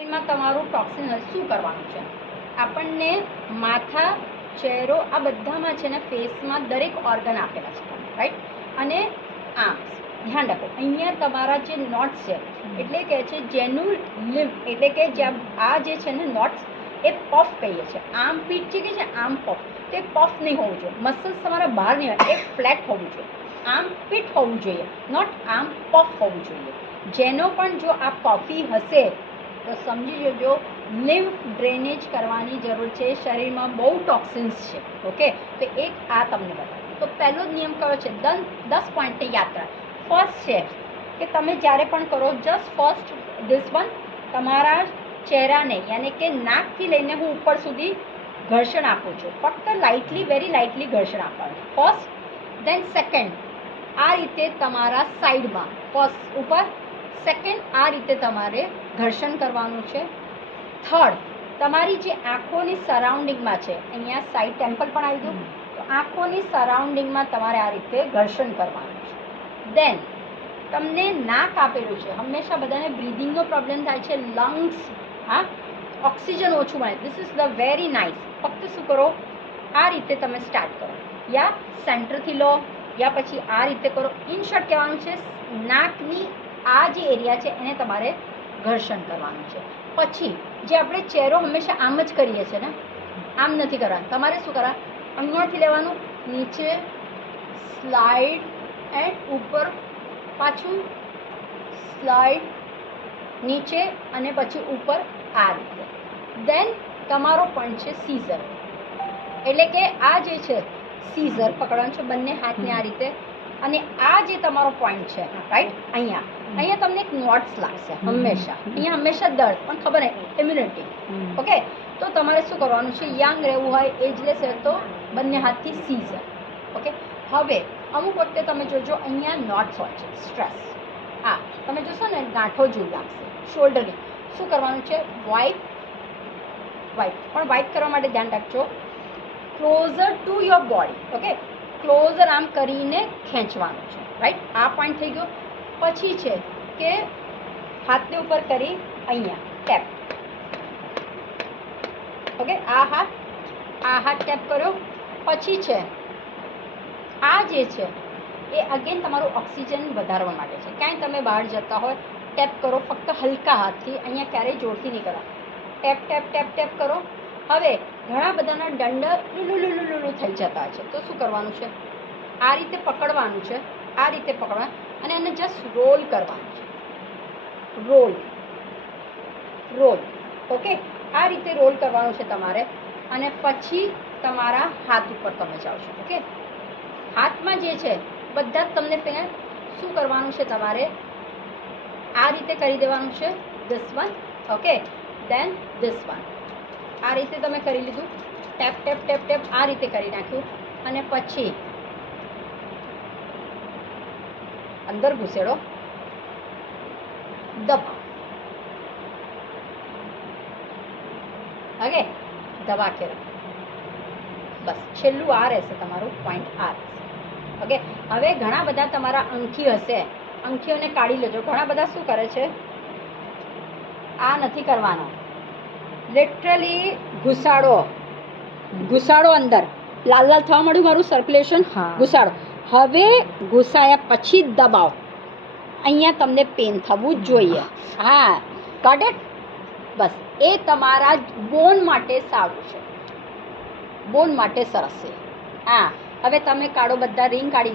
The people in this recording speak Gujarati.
માં તમારું ટોક્સિન શું કરવાનું છે? આપણને માથા, ચહેરો આ બધામાં છે ને ફેસમાં દરેક ઓર્ગન આપેલા છે, રાઈટ? અને આર્મ્સ ધ્યાન રાખો, અહીંયા તમારા જે નોટ્સ છે એટલે કે છે જેનું લિવ એટલે કે જ્યાં આ જે છે ને નોટ્સ એ પફ કહીએ છીએ. આર્મ પીટ જે કે છે આર્મ પફ, તે પફ નહીં હોવું જોઈએ. મસલ્સ તમારા બહાર નહીં હોય, એ ફ્લેટ હોવું જોઈએ. આર્મ પીટ હોવું જોઈએ, નોટ આર્મ પફ હોવું જોઈએ. જેનો પણ જો આ પફી હશે તો સમજી જજો લિમ્ફ ડ્રેનેજ કરવાની જરૂર છે. શરીરમાં બહુ ટોક્સિન્સ છે. ઓકે, તો એક આ તમને બતાવ્યું. તો પહેલો જ નિયમ કયો છે? 10 પોઈન્ટને યાદ કરા. ફર્સ્ટ છે કે તમે જ્યારે પણ કરો, જસ્ટ ફર્સ્ટ ધીસ વન, તમારા ચહેરાને યાની કે નાકથી લઈને હું ઉપર સુધી ઘર્ષણ આપું છું. ફક્ત લાઇટલી, વેરી લાઇટલી ઘર્ષણ આપવાનું. ફર્સ્ટ, દેન સેકન્ડ, આ રીતે તમારા સાઈડમાં ફર્સ્ટ ઉપર, સેકન્ડ આ રીતે તમારે ઘર્ષણ કરવાનું છે. થર્ડ, તમારી જે આંખોની સરાઉન્ડિંગમાં છે, અહીંયા સાઈડ ટેમ્પલ પણ આવી ગયું, તો આંખોની સરાઉન્ડિંગમાં તમારે આ રીતે ઘર્ષણ કરવાનું છે. દેન તમને નાક આપેલું છે, હંમેશા બધાને બ્રીધિંગનો પ્રોબ્લેમ થાય છે, લંગ્સ, હા, ઓક્સિજન ઓછું મળે. This is the very nice. ફક્ત શું કરો, આ રીતે તમે સ્ટાર્ટ કરો, યા સેન્ટરથી લો યા પછી આ રીતે કરો. ઇન શોર્ટ કહેવાનું છે નાકની આ જે એરિયા છે એને તમારે ઘર્ષણ કરવાનું છે. પછી જે આપણે ચહેરો હંમેશા આમ જ કરીએ છીએ ને, આમ નથી કરવાનું. તમારે શું કરવાનું, અંગળથી લેવાનું, નીચે સ્લાઇડ એન્ડ ઉપર, પાછું સ્લાઇડ નીચે અને પછી ઉપર, આ રીતે. દેન તમારો પોઈન્ટ છે સીઝર, એટલે કે આ જે છે સીઝર પકડવાનું છે બંને હાથને આ રીતે. અને આ જે તમારો પોઈન્ટ છે, રાઈટ, અહીંયા તમને એક નોટ્સ લાગશે હંમેશા. અહીંયા હંમેશા દર્દ, પણ ખબર નહીં, ઇમ્યુનિટી. ઓકે, તો તમારે શું કરવાનું છે, યંગ રહેવું હોય, એજલેસ રહે તો બંને હાથથી સીઝર. ઓકે, હવે અમુક વખતે તમે જોજો અહીંયા નોટ્સ હોય છે, સ્ટ્રેસ. હા, તમે જોશો ને ગાંઠો જેવું લાગશે શોલ્ડરની. શું કરવાનું છે, વાઇપ. પણ વાઇપ કરવા માટે ધ્યાન રાખજો, closure to your body. Okay, closure આમ કરીને ખેંચવાનું છે, રાઈટ? આ પોઈન્ટ થઈ ગયો. પછી છે કે હાથને ઉપર કરી અહીંયા ટેપ. ઓકે, આ હાથ ટેપ કર્યો. પછી છે આ જે છે એ અગેન તમારું ઓક્સિજન વધારવા માટે છે. ક્યાંય તમે બહાર જતા હોય, ટેપ કરો ફક્ત હલકા હાથથી, અહીંયા ક્યારેય જોરથી નહીં કરો. ટેપ ટેપ ટેપ ટેપ કરો. હવે ઘણા બધાના દંડ લુલુલુલુલુ થઈ જતા છે, તો શું કરવાનું છે, આ રીતે પકડવાનું છે, આ રીતે પકડવાનું અને એને જસ્ટ રોલ કરવાનું છે. રોલ. ઓકે, આ રીતે રોલ કરવાનું છે તમારે. અને પછી તમારા હાથ ઉપર તમે જાઓ છો. ઓકે, હાથમાં જે છે બધા જ તમને શું કરવાનું છે, તમારે આ રીતે કરી દેવાનું છે. This one. Okay, then this one. આ રીતે તમે કરી લીધું. ટેપ ટેપ ટેપ ટેપ આ રીતે કરી નાખ્યું. અને પછી અંદર ઘૂસેડો, દબાવો. ઓકે, દબા કે બસ છેલ્લું આ રહેશે તમારું પોઈન્ટ, આ રહેશે. ઓકે, હવે ઘણા બધા તમારા અંગી હશે, અંગીઓને કાઢી લેજો. ઘણા બધા શું કરે છે, આ નથી કરવાનો, લિટરલી ઘુસાડો અંદર. લાલ લાલ થવા મળ્યું મારું સર્ક્યુલેશન, ઘુસાડો. હવે ઘુસાયા પછી દબાવો. અહીંયા તમને પેન થવું જ જોઈએ. હા, ગોટ ઇટ? બસ એ તમારા બોન માટે સારું છે, બોન માટે સરસ છે. હા, હવે તમે કાઢો, બધા રિંગ કાઢી નાખો.